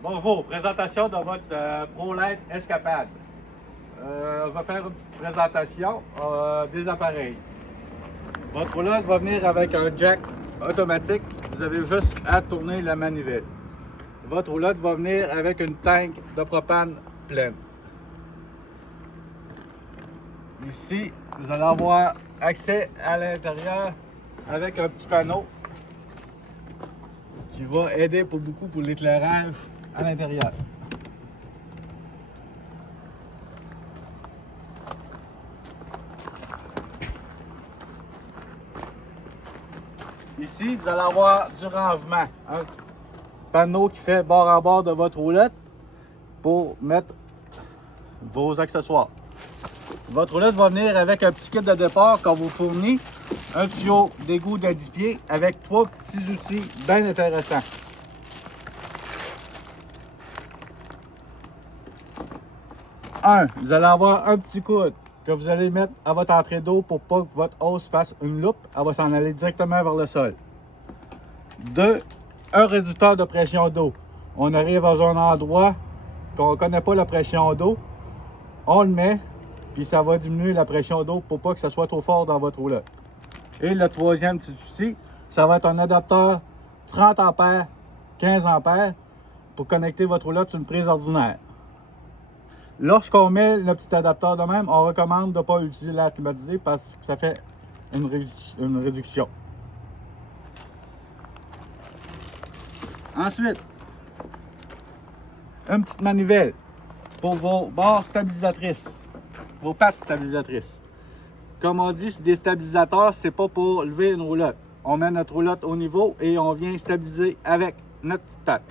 Bonjour, présentation de votre ProLite Escapade. On va faire une petite présentation des appareils. Votre roulotte va venir avec un jack automatique. Vous avez juste à tourner la manivelle. Votre roulotte va venir avec une tank de propane pleine. Ici, vous allez avoir accès à l'intérieur avec un petit panneau qui va aider beaucoup pour l'éclairage à l'intérieur. Ici, vous allez avoir du rangement. Un panneau qui fait bord en bord de votre roulotte pour mettre vos accessoires. Votre roulotte va venir avec un petit kit de départ qu'on vous fournit, un tuyau d'égout de 10 pieds avec 3 petits outils bien intéressants. Vous allez avoir un petit coude que vous allez mettre à votre entrée d'eau pour pas que votre hausse fasse une loupe. Elle va s'en aller directement vers le sol. 2, un réducteur de pression d'eau. On arrive à un endroit qu'on ne connaît pas la pression d'eau. On le met, puis ça va diminuer la pression d'eau pour pas que ça soit trop fort dans votre roulotte. Et le troisième petit outil, ça va être un adapteur 30 ampères, 15 ampères pour connecter votre roulotte sur une prise ordinaire. Lorsqu'on met le petit adapteur de même, on recommande de ne pas utiliser l'air climatisé parce que ça fait une réduction. Ensuite, une petite manivelle pour vos barres stabilisatrices, vos pattes stabilisatrices. Comme on dit, des stabilisateurs, c'est pas pour lever une roulotte. On met notre roulotte au niveau et on vient stabiliser avec notre petite patte.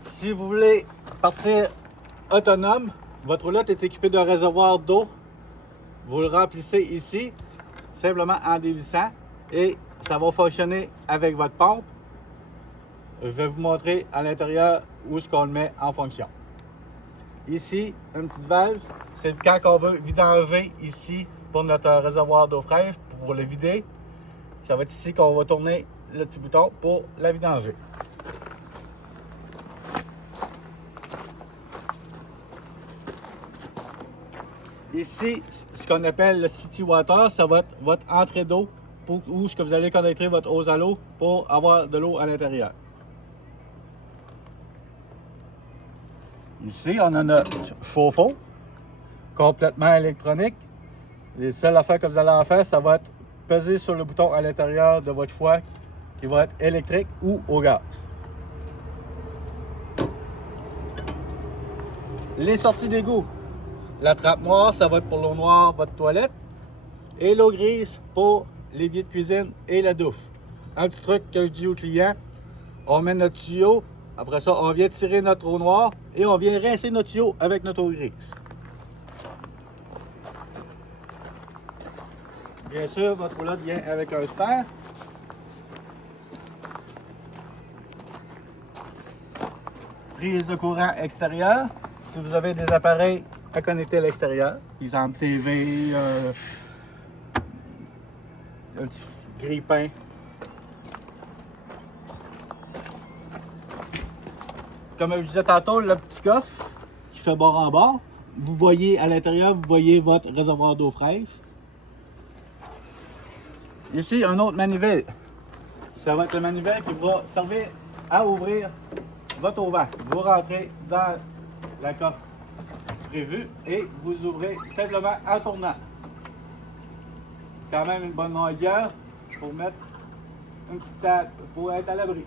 Si vous voulez partir autonome, votre roulotte est équipée d'un réservoir d'eau. Vous le remplissez ici, simplement en dévissant, et ça va fonctionner avec votre pompe. Je vais vous montrer à l'intérieur où est-ce qu'on le met en fonction. Ici, une petite valve, c'est quand on veut vidanger ici pour notre réservoir d'eau fraîche, pour le vider. Ça va être ici qu'on va tourner le petit bouton pour la vidanger. Ici, ce qu'on appelle le City Water, ça va être votre entrée d'eau où est-ce que vous allez connecter votre hose à l'eau pour avoir de l'eau à l'intérieur. Ici, on a notre chauffe-eau, complètement électronique. Les seules affaires que vous allez en faire, ça va être peser sur le bouton à l'intérieur de votre choix qui va être électrique ou au gaz. Les sorties d'égout. La trappe noire, ça va être pour l'eau noire, votre toilette. Et l'eau grise pour l'évier de cuisine et la douche. Un petit truc que je dis aux clients, on met notre tuyau, après ça, on vient tirer notre eau noire et on vient rincer notre tuyau avec notre eau grise. Bien sûr, votre roulotte vient avec un spare. Prise de courant extérieur. Si vous avez des appareils à connecter à l'extérieur, par exemple TV, un petit grille-pain. Comme je disais tantôt, le petit coffre qui fait bord en bord. Vous voyez à l'intérieur, vous voyez votre réservoir d'eau fraîche. Ici, un autre manivelle. Ça va être le manivelle qui va servir à ouvrir votre auvent. Vous rentrez dans la coffre prévue et vous ouvrez simplement en tournant. Quand même une bonne longueur pour mettre une petite table pour être à l'abri.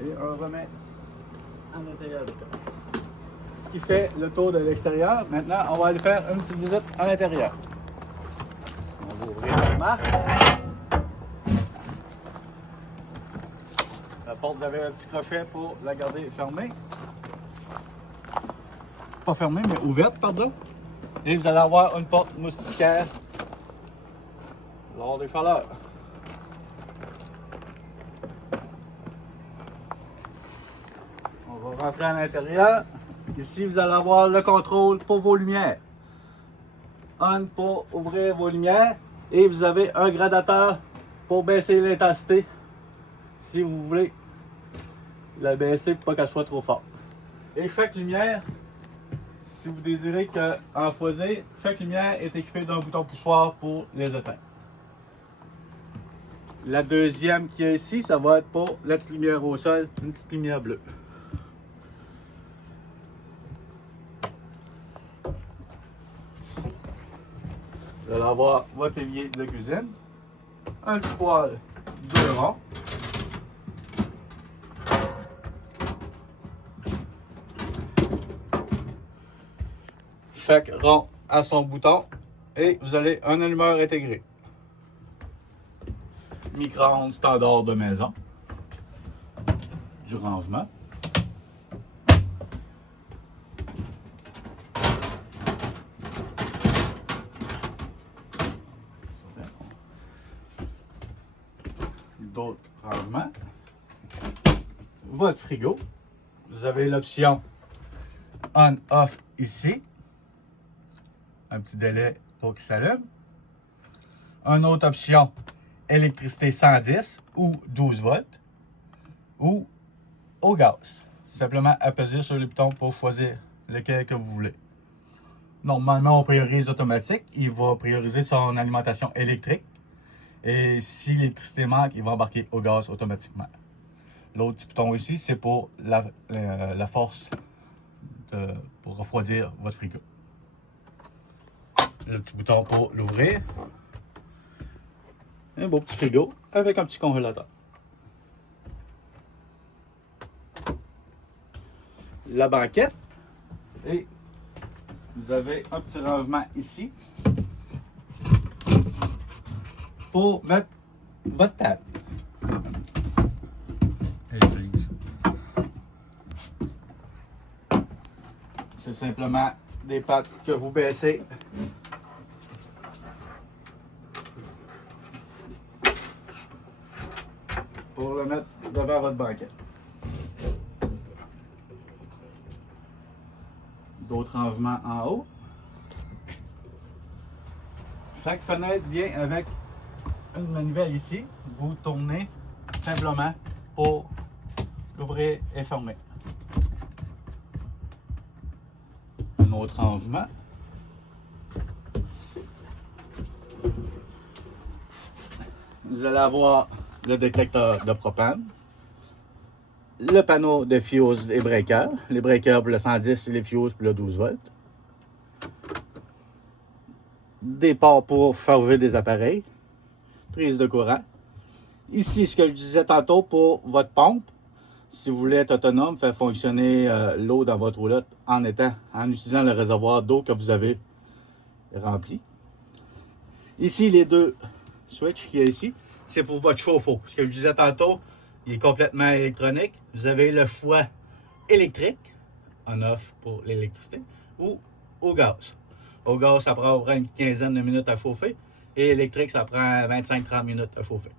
Et on remet à l'intérieur du coffre. Ce qui fait le tour de l'extérieur. Maintenant, on va aller faire une petite visite à l'intérieur. On va ouvrir la marque. La porte, vous avez un petit crochet pour la garder fermée. Pas fermée, mais ouverte, pardon. Et vous allez avoir une porte moustiquaire lors des chaleurs. On va rentrer à l'intérieur. Ici, vous allez avoir le contrôle pour vos lumières. On pour ouvrir vos lumières. Et vous avez un gradateur pour baisser l'intensité. Si vous voulez la baisser pour pas qu'elle soit trop forte. Et chaque lumière, si vous désirez en choisir, chaque lumière est équipée d'un bouton poussoir pour les éteindre. La deuxième qui est ici, ça va être pour la petite lumière au sol, une petite lumière bleue. Vous allez avoir votre évier de cuisine, un petit poêle 2 ronds, chaque rond a son bouton et vous avez un allumeur intégré. Micro-ondes standard de maison, du rangement. D'autres rangements. Votre frigo. Vous avez l'option on-off ici. Un petit délai pour qu'il s'allume. Une autre option, électricité 110 ou 12 volts. Ou au gaz. Simplement appuyer sur le bouton pour choisir lequel que vous voulez. Normalement, on priorise automatique. Il va prioriser son alimentation électrique. Et si l'électricité manque, il va embarquer au gaz automatiquement. L'autre petit bouton ici, c'est pour la force pour refroidir votre frigo. Le petit bouton pour l'ouvrir. Un beau petit frigo avec un petit congélateur. La banquette. Et vous avez un petit rangement ici pour mettre votre table. C'est simplement des pattes que vous baissez. Pour le mettre devant votre banquette. D'autres rangements en haut. Chaque fenêtre vient avec une manivelle ici. Vous tournez simplement pour l'ouvrir et fermer. Un autre rangement. Vous allez avoir le détecteur de propane, le panneau de fuse et breaker, les breakers pour le 110 et les fuses pour le 12 volts, des ports pour charger des appareils, prise de courant. Ici, ce que je disais tantôt pour votre pompe, si vous voulez être autonome, faire fonctionner l'eau dans votre roulotte en utilisant le réservoir d'eau que vous avez rempli. Ici, les deux switches qu'il y a ici, c'est pour votre chauffe-eau. Ce que je disais tantôt, il est complètement électronique. Vous avez le choix électrique, on-off pour l'électricité, ou au gaz. Au gaz, ça prend une quinzaine de minutes à chauffer. Et électrique, ça prend 25-30 minutes à chauffer.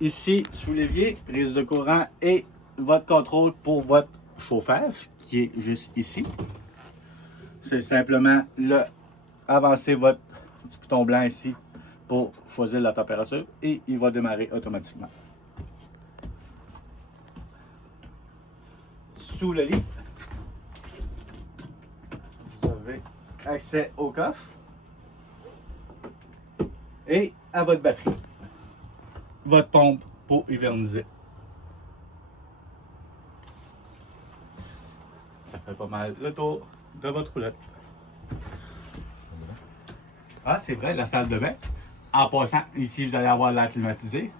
Ici, sous l'évier, prise de courant et votre contrôle pour votre chauffage, qui est juste ici. C'est simplement avancer votre petit bouton blanc ici pour choisir la température et il va démarrer automatiquement. Sous le lit, vous avez accès au coffre et à votre batterie. Votre pompe pour hiverniser. Ça fait pas mal le tour de votre roulotte. Ah, c'est vrai, la salle de bain. En passant, ici, vous allez avoir l'air climatisé.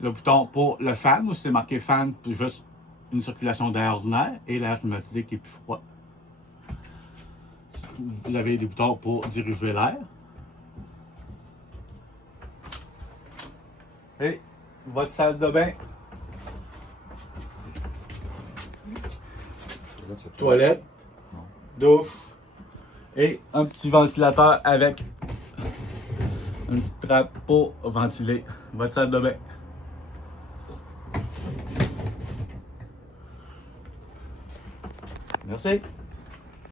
Le bouton pour le fan, où c'est marqué fan, pour juste une circulation d'air ordinaire, et l'air climatisé qui est plus froid. Vous avez des boutons pour diriger l'air. Et votre salle de bain. Toilette, douche et un petit ventilateur avec une petite trappe pour ventiler votre salle de bain. Merci.